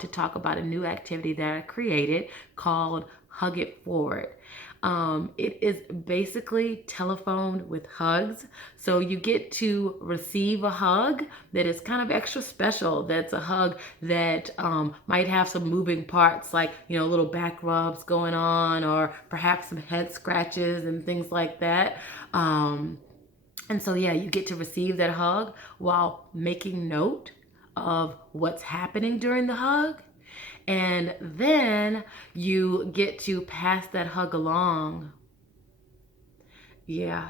to talk about a new activity that I created called Hug It Forward. It is basically telephone with hugs. So you get to receive a hug that is kind of extra special. That's a hug that might have some moving parts, like, little back rubs going on, or perhaps some head scratches and things like that. And so, yeah, you get to receive that hug while making note of what's happening during the hug. And then you get to pass that hug along. Yeah.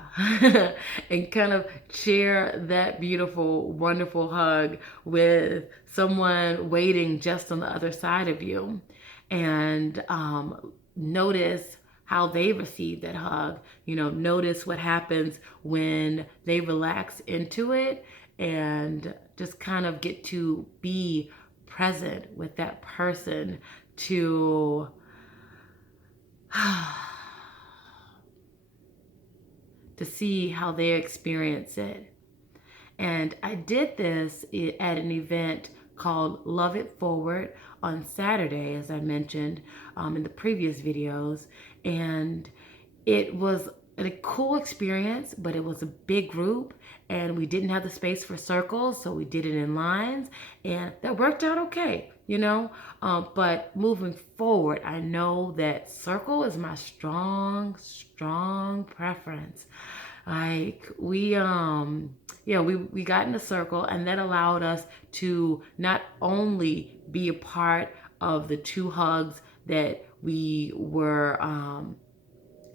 And kind of share that beautiful, wonderful hug with someone waiting just on the other side of you. And notice how they receive that hug. Notice what happens when they relax into it, and just kind of get to be present with that person to to see how they experience it. And I did this at an event called Love It Forward on Saturday, as I mentioned in the previous videos. And it was a cool experience, but it was a big group and we didn't have the space for circles, so we did it in lines, and that worked out okay. But moving forward, I know that circle is my strong preference. Like we got in a circle, and that allowed us to not only be a part of the two hugs that we were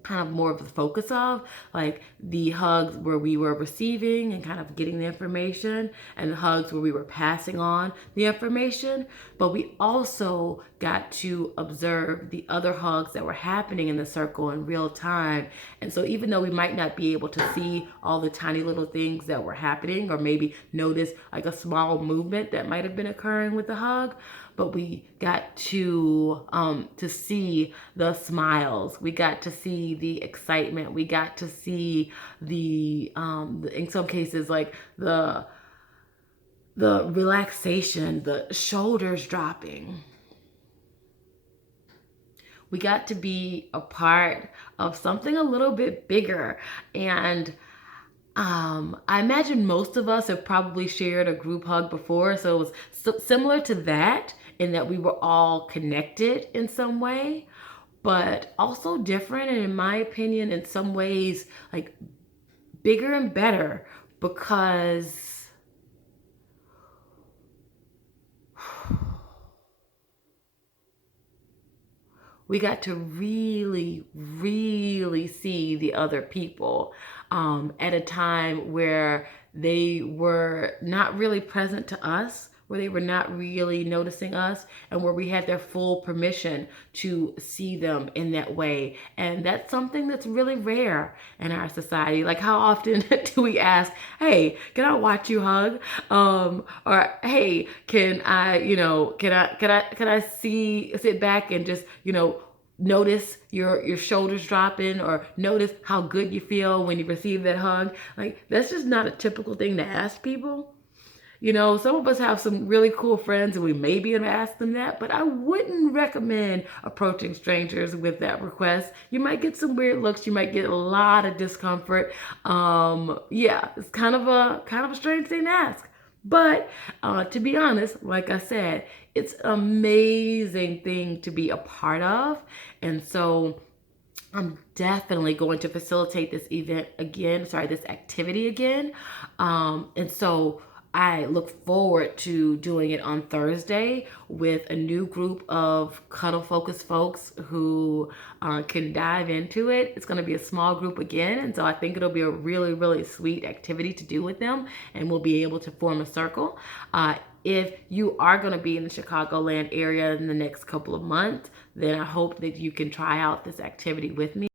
kind of more of the focus of, like the hugs where we were receiving and kind of getting the information, and the hugs where we were passing on the information. But we also got to observe the other hugs that were happening in the circle in real time. And so even though we might not be able to see all the tiny little things that were happening, or maybe notice like a small movement that might have been occurring with the hug, but we got to see the smiles. We got to see the excitement. We got to see the in some cases, like the relaxation, the shoulders dropping. We got to be a part of something a little bit bigger. And I imagine most of us have probably shared a group hug before, so it was similar to that, in that we were all connected in some way, but also different, and in my opinion, in some ways, like bigger and better, because we got to really see the other people at a time where they were not really present to us, where they were not really noticing us, and where we had their full permission to see them in that way. And that's something that's really rare in our society. Like, how often do we ask, hey, can I watch you hug? Or hey, can I, can I sit back and just, notice your shoulders dropping, or notice how good you feel when you receive that hug. Like, that's just not a typical thing to ask people. Some of us have some really cool friends and we may be able to ask them that, but I wouldn't recommend approaching strangers with that request. You might get some weird looks. You might get a lot of discomfort. Yeah, it's kind of a strange thing to ask. But to be honest, like I said, it's an amazing thing to be a part of. And so I'm definitely going to facilitate this this activity again. And so I look forward to doing it on Thursday with a new group of cuddle focused folks who can dive into it. It's going to be a small group again, and so I think it'll be a really sweet activity to do with them, and we'll be able to form a circle. If you are going to be in the Chicagoland area in the next couple of months, then I hope that you can try out this activity with me.